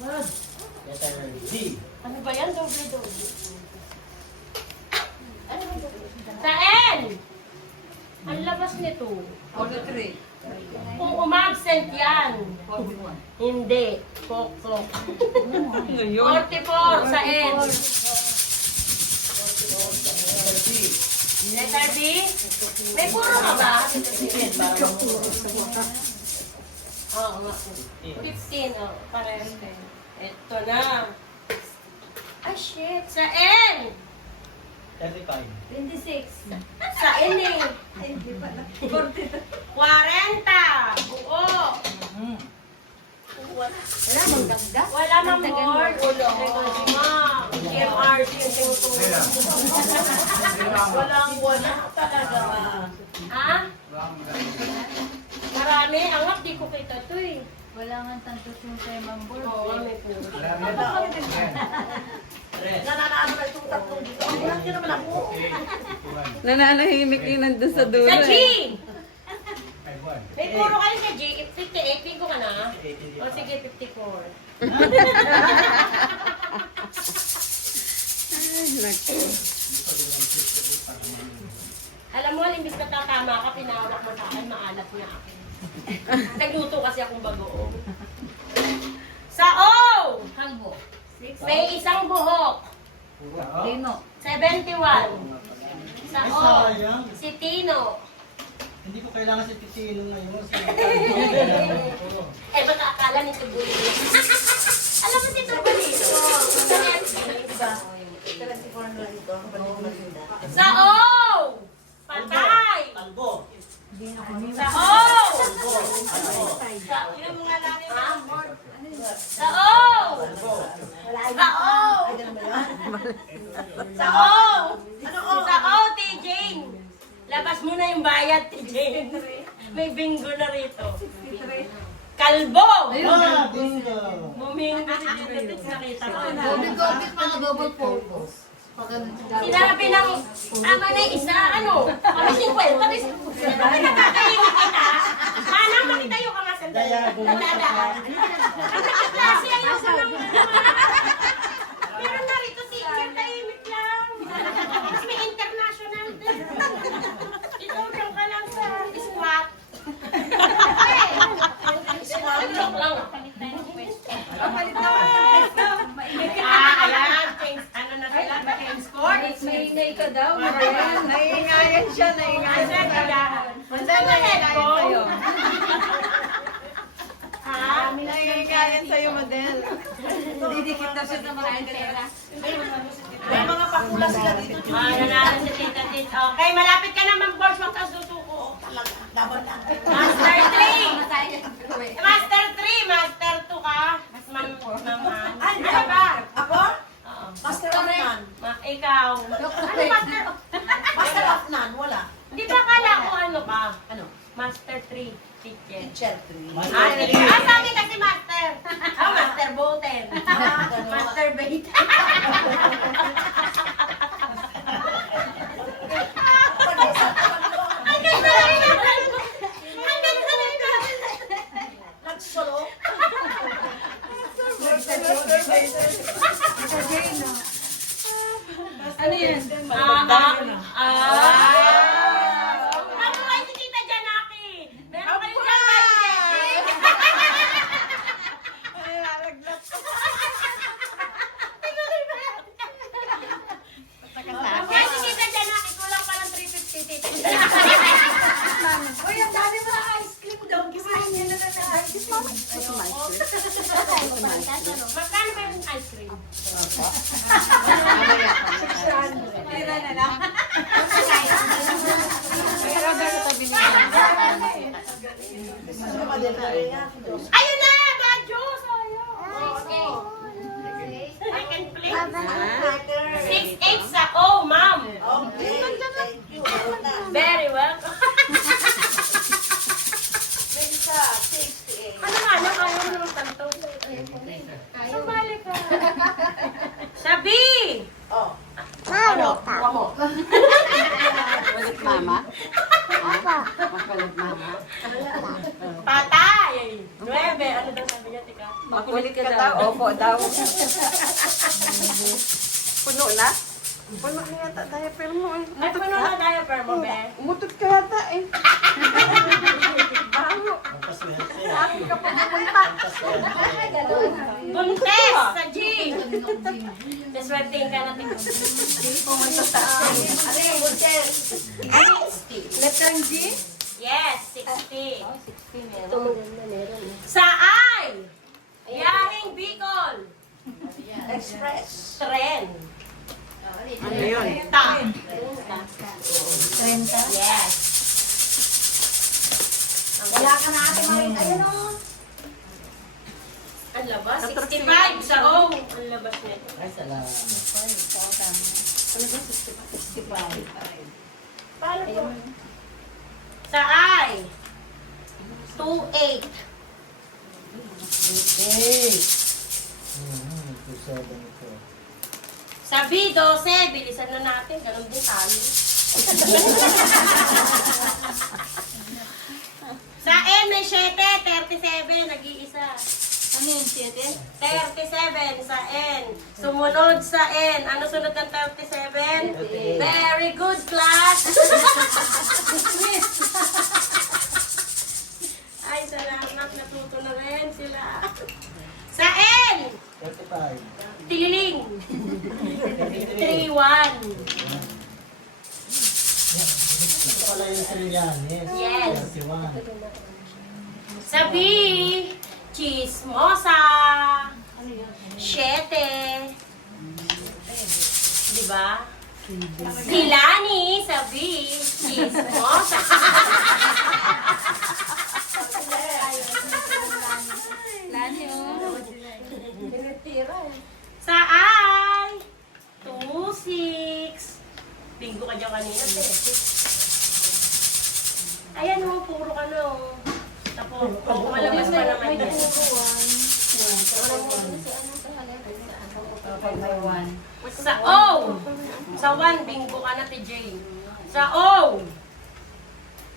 Letter D. Ano ba yan? Doble-doble. Ano ba doble? Sa N! Ang labas nito. 43. Kung umabsent yan. Hindi. Pok-pok. 44 sa N. Letter D. May puro ka ba? Oo nga. 15. Oh, parehas kayo. Ito na. Ah, shit. Sa N. 35. 26. Sa N eh. Hindi pala. 40. Buo. Wala mong dagdag. Wala mang board. MRC yung tinutulong. Walang talaga. Ha? Marami. Angap, di ko kita ito eh. Wala nga tanto yung Simon board. Oo, may puro. Nananalo na itong tatlong dito. Hindi naman ako. Nananahimik yung nandun sa dulo. Sa G! eh. May puro kayo sa G. 58. Pingo ka na? O sige, 54. Ay, naku. Alam mo, imbis na tatama ka, pinawak mo sa akin, maalat na akin. Nagluto kasi akong bagoong. Sa O! Kalbo. May isang buhok. Dino. 71. Sa Ay, O, sayang. si Tino. Hindi ko kailangan si Titino ngayon. Eh, baka akala ni Tugulino. Alam mo si Tugulino? Sa Diba? 34 na dito. Malinda. Sa O! Patay! Talbo. Sa O! Ilan mo nga lang yung board? Sa O! Sa O! Sa O! Sa O, TJ! Labas mo na yung bayad, TJ. May bingo na rito. Kalbo! Ah, bingo. Bumingo si Tito. Nakita ko. Gobi-gobi pa nga double purpose. Sinabi ng tama na yung isa, ano? Kami 50. Kami nakakalimut kita. Manang makitayo ka nga sa dadaan. Ang nakaklase ayaw ko ng meron na rito si Iker, tahimik lang. Tapos may international din. Ikaw lang ka lang sa squat. Squat lang. Ayan. Change, ano na sila? Change score? May ka daw. Naiingayan siya, naiingayan Asan siya. kaya? Basta naiingayan sa'yo. Ha? Naiingayan sa'yo, model. Didikit daw siya ng maraming pera. May mga pakulas ka dito. Nanalo si Tita Tit. Okay, malapit ka naman, boss. Huwag kang susuko. Talaga. Laban lang. Master 3! Master 3! Master 2 ka? Mas naman. Ay, Ano ba? Ako? Oo. Master of none. Ikaw. Ano master? Master of none. Wala. Di ba kala ko ano ka? Ano? Master 3. Teacher. Teacher 3. Sabi kasi master. Master Boten. Master Bait. Ang ganda na rin naman. Ang ganda na rin naman. Nagsolo. Ano yan? Mabuhay si Tita Janaki. Meron kayong dyan, Ay, naraglat. Mabuhay si Tita Janaki. Kulang pa ng 350, Tita Janaki. Uy, ang dami mo na ice cream daw. Gisahin niya na na ice cream. Magkano ba yung ice cream? Tira na lang. Pero sa tabi niya. Ayun na! Badyo! Sayo! Okay. I can play. 6-8 sa O, ma'am. Okay, thank you. Very well. Mensa, 68. Ano nga, ayaw mo naman tanto. Sumali ka. Sabi! Oh. Ano? Kuha mo. Malit mama? Mapalit mama? Patay! 9. Ano Makulit ka daw. Opo daw. Puno na? Puno na yata diaper mo eh. Ay, puno na diaper mo, be. Umutot ka yata eh. Bago. Pampaswerte. Akin ka pa pupunta. Buntes sa G. Naswertein ka natin. Pumunta sa akin. Ano yung hotel? 60. Left hand G? Yes, 60. Sa I. Biyaheng Bicol. Express. Tren. Ano yun? Ta. 30. Yes. Wala ka na ate Marie. Ayun o. Ang labas, 65 sa O. Ang labas nito. Ay, salamat. Paano po? Sa I. 28. Okay. 27 ito. Sa B, 12. Bilisan na natin. Ganun din tayo. Sa N, may 7. 37. Nag-iisa. Ano yung 7? 37 sa N. Sumunod sa N. Ano sunod ng 37? Very good, class! Ay, salamat. Natuto na rin sila. Sa N! 35. Tililing. 3-1. Ito pala yung Sarillanes. Yes. 31. Sa B, Chismosa. 7. Diba? Silani sa B, Chismosa. Lani oh. Sa I, 2-6. Bingo ka dyan kanina. Ayan o, puro ka na o. Tapos, malabas pa naman yan. Sa O, sa 1, bingo ka na, TJ. Sa O,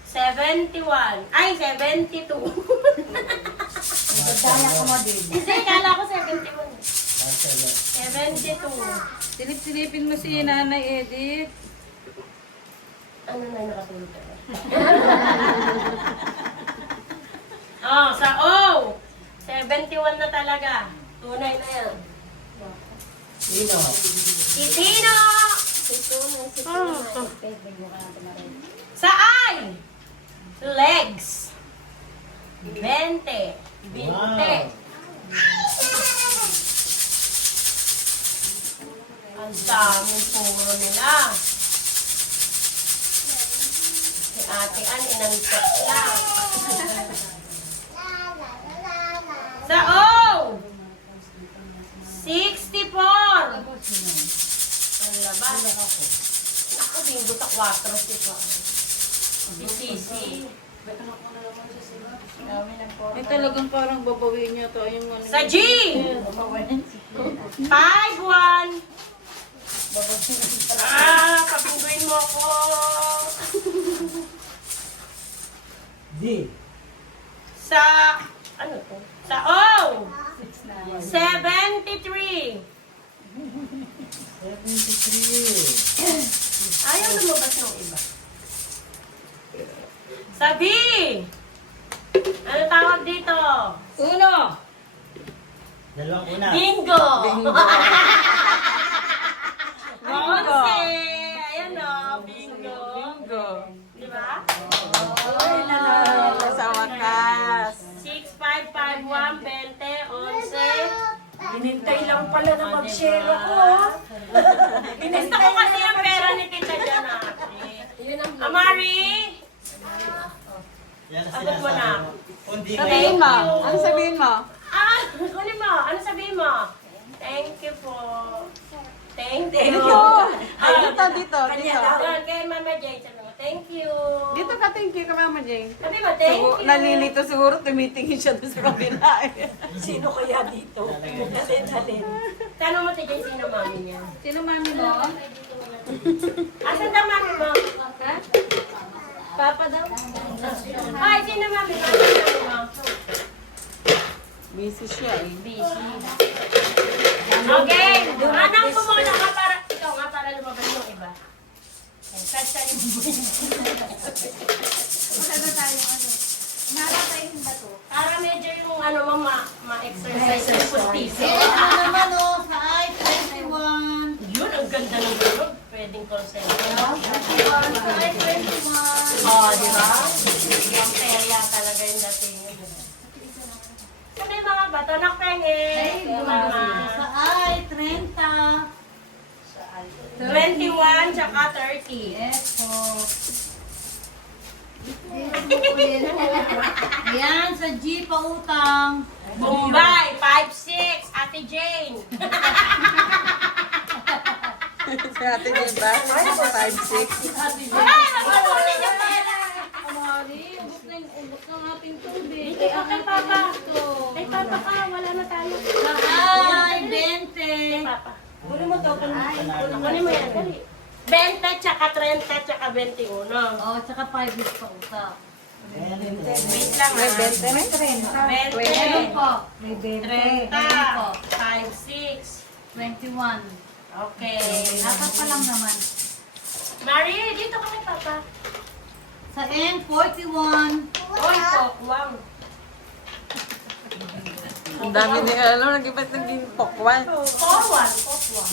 71. Ay, 72. Daya ko mo din. Hindi, kala ko 71. 72. Silip-silipin mo si Nanay Edith. Ano na yung nakatulog ka? Oh, sa O, 71 na talaga. Tunay na yan. Sino? Si Tino! Sa I, legs. 20. 20. Wow. Ang daming puro nila. Si Ate Ann, inangkot lang. Sa O, 64. Ang laban. Ako, bingo sa 4 si Sisi. Ay talagang parang babawiin niya to yung ano. Sa G, 5-1. Papingguin mo ako. D. Sa, ano to? Sa O, 73. 73. Ayaw lumabas ng iba. Sa B, ano tawag dito? Uno! Dalawang una. Bingo! Bingo. Onse! Ayan o, bingo. Bingo. Di ba? Ay, nanalo sa wakas. 6, 5, 5, 1, 20, 11. Hinintay lang pala na mag-share ako. Gusto ko kasi yung pera ni Tita Jana. Amari! Yan ang Abot mo na. sinasabi mo. Kundi Sabihin mo. Ano sabihin mo? Ah! Kunin mo! Ano sabihin mo? Thank you po. Thank you. Dito. Ay, dito, dito. Yan, kay Mama Jane. Sabi mo, thank you. Dito ka, thank you ka, Mama Jane. Sabi mo, thank you. Nalilito siguro, tumitingin siya doon sa kabila. Sino kaya dito? Halin. Tanong mo, Tita Jane, sino mami niya? Sino mami mo? Asan daw mami mo? Ha? Papa daw? Ay, sino mami mo? Sino mami mo? Busy siya eh. Busy. Okay, hanap mo muna ka para, ikaw nga para lumabas yung iba. Kasi yung Maganda tayo ano. Naratayin ba to? para medyo yung ano mo ma-exercise yung putis. Ano naman oh, sa I-21. Yun, ang ganda ng gano'n. Pwedeng call center. Sa I-21. Oh, di ba? Ang perya talaga yung dating. So, may mga bato na penge. Sa I-30. 21 tsaka 30. Eto. Ayan, sa G pautang. Bombay, 5'6", Ate Jane. Si ate niya ba? 5'6". Ay, magpapunin yung pera. Amari, ubos ng ating tubig. Dito ka kay Papa. Kay Papa ka, wala na tayo. Sa I-20. Kay Papa. Kunin mo to, kunin mo yan, dali. 20, tsaka 30, tsaka 21. Oh, tsaka 5 is pautang. Wait lang May ah. 20 na? 20 po. 30, 5'6". 21. Okay. Dapat pa lang naman. Mari, dito ka kay Papa. Sa N41. Oy, pokwang. Ang dami ni ano, nag-ibat naging pokwan. Pokwang.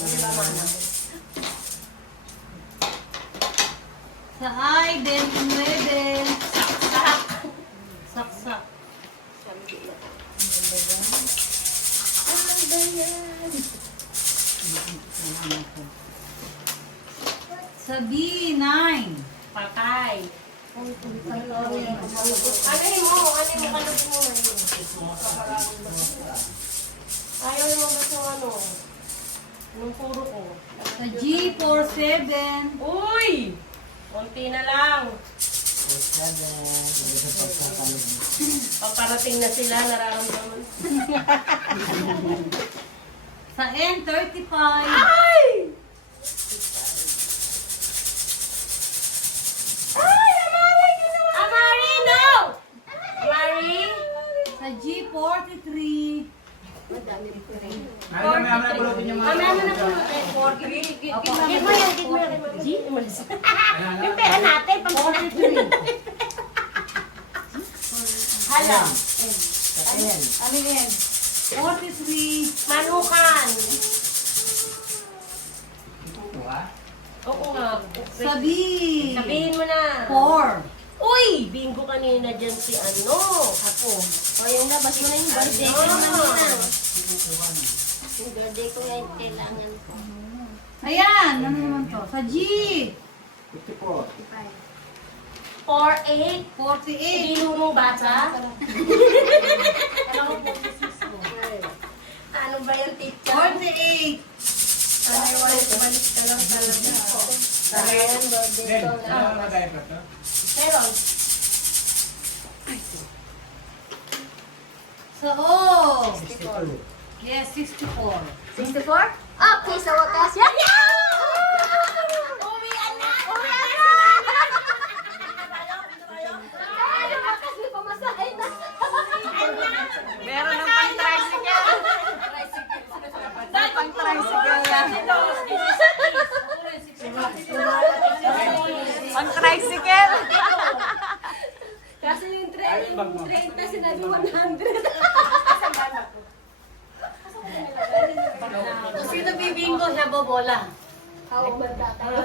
Di ba, mana? Sa I-29. Saksak. Sa B9. Patay. Ano mo? Ano mo kalugin mo ngayon? Ayaw mo ba sa ano? Anong puro ko? Sa G47. Uy! Konti na lang. Paparating na sila, nararamdaman. Sa N35. Ay! Ay, Amari! Amari, no! Amari? Sa G43. Mamaya mo na pulutin. 43. Give mo yan, give mo yan. G, umalis. Yung pera natin, pag-43. Hala. Ano yan? 43. Manukan. Oo nga. Sa B. Sabihin mo na. 4. Uy! Bingo kanina dyan si ano. Ako. O yung labas mo na yung birthday ko kanina. Yung birthday ko ngayon kailangan ko. Ayan, ano naman to? Sa G. 4-8. 48. Hindi mo bata? Ano ba yung teacher? 48. Ay, balik ka lang talaga. Ayan, birthday ko na. Pero, Sa O. 62. Yes, 64. 64? Okay, sa wakas. Yan! Uwian na! Uwian na! Ay, kasi pamasahin na. Meron ng pang-tricycle. Pang-tricycle yan. Pang-tricycle. Kasi yung 30 sinabi 100. Sino bibinggo siya bobola? Hawak ba tayo?